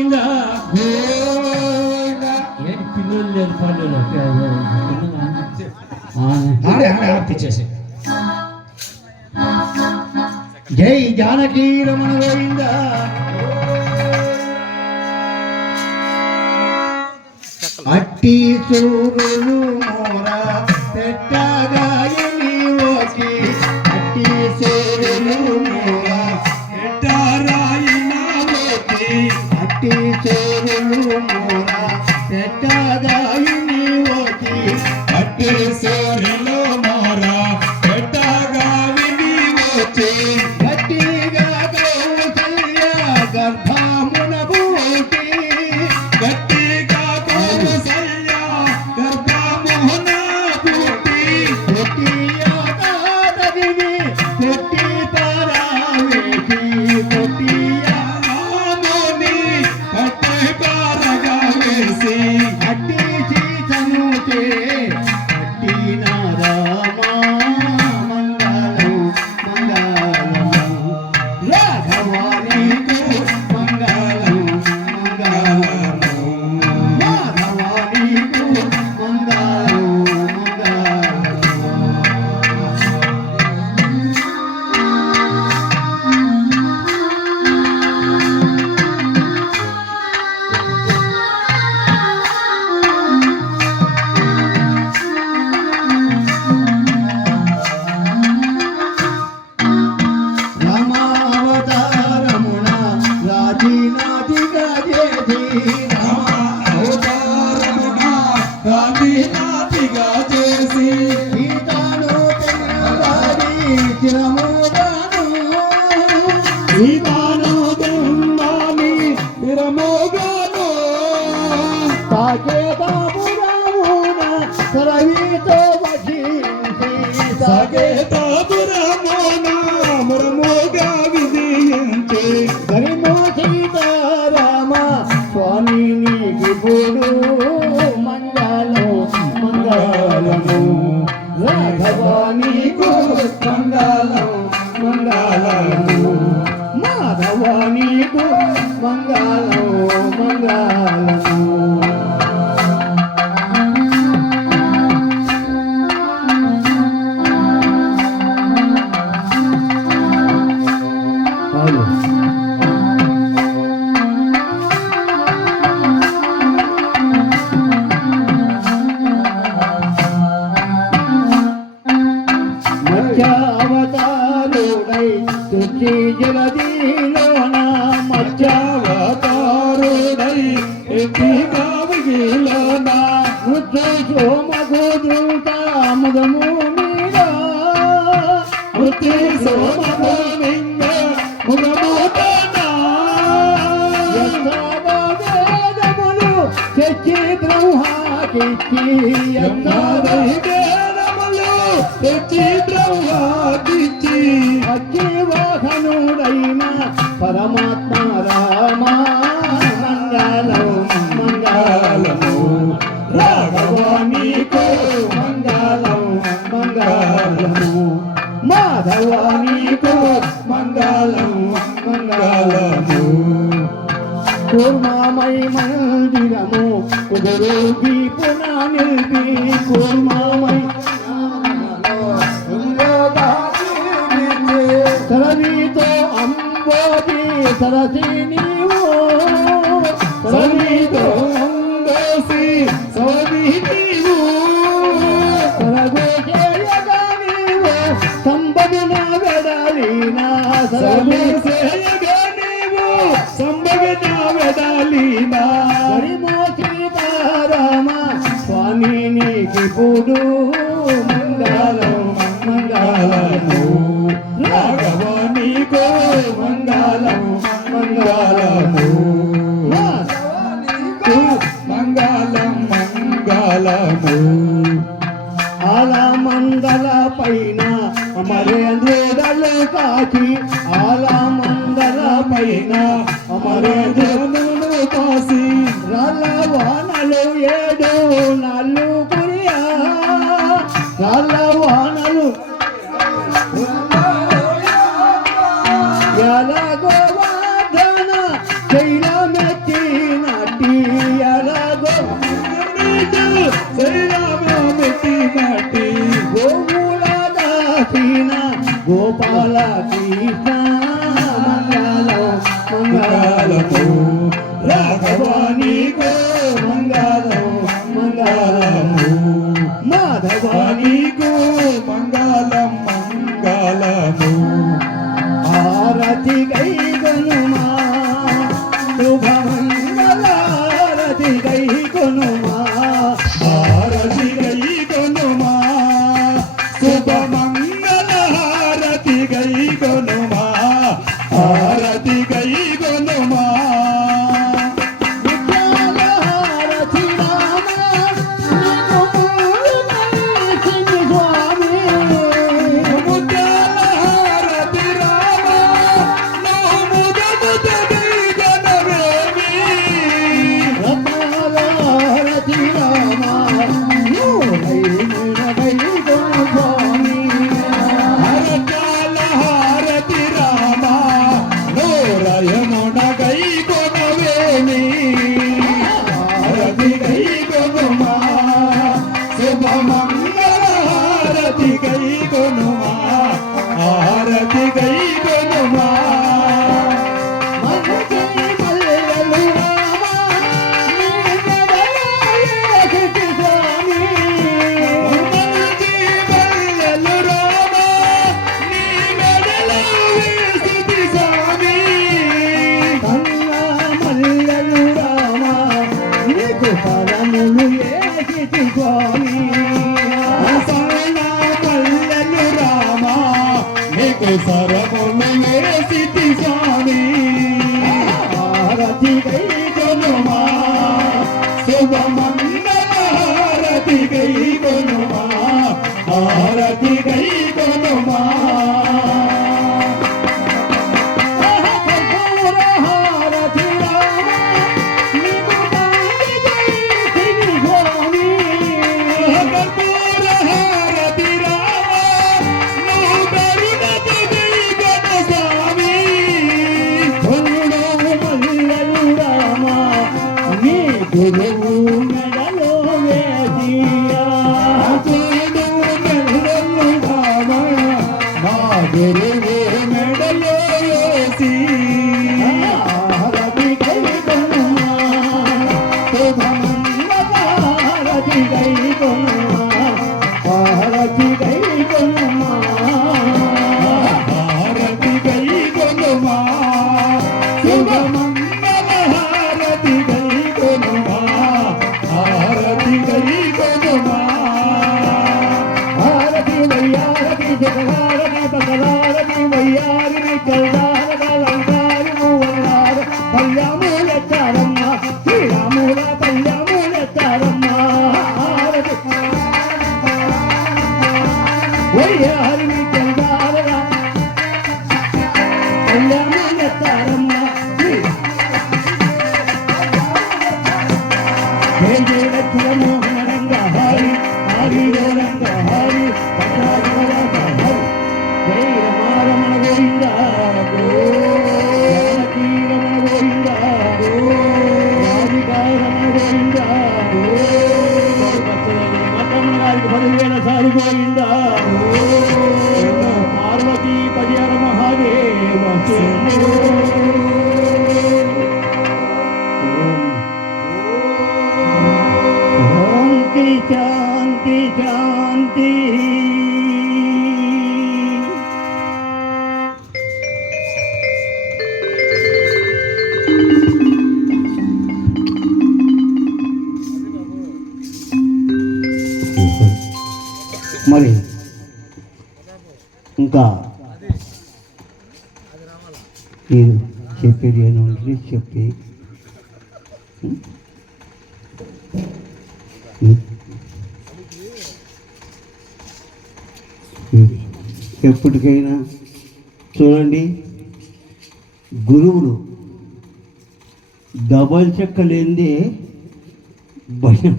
గోవిందా ఏంటి పిల్లలు చేసి. జై జానకీ రమణ గోవింద. అట్టి సూరులు మోర పెట్టగాయని I'm మంగళము అవును మధ్యావతారుడై తుచి ముద్ద సోమగోదృత ముదము మీద ముద్ద సోమగోమింగ ముగమోదనా వేదములు తెచ్చి బ్రహ్మాకిచ్చి వేదములు తెచ్చి బ్రహ్మాకిచ్చి అగ్గి వాహనుడైన పరమాత్మ రామ మాధవానికి మంగళం మంగళము కూర్మామై మందిరము కుదురు దీపున నిలిపి కూర్మామై సరవితో స్వామి నీకి పుడు మంగళం మంగళము ఆల మందల పైన అమరేంద్రుడలు కాకి. ఆల మందల పైన అమరేంద్రుడు కాసి రాళ్ళ వానలు ఏడు నల్లు కురియా. రాళ్ళ వానలు ఎలాగో వాదన రాఘవాలకు రాఘవా పదములు ఏచిచుకొని పల్లెలు రామా నీకు సరములు ఏసి స్వామి. హారతి గై కొనుమా శుభమంగళ హారతి గై కొనుమా హారతి గై కొను I'm gonna Gita Hari the Gita మరి ఇంకా నేను చెప్పేది ఏమంటే చెప్పి. ఎప్పటికైనా చూడండి గురువులు డబల్ చెక్క లేనిదే భయం.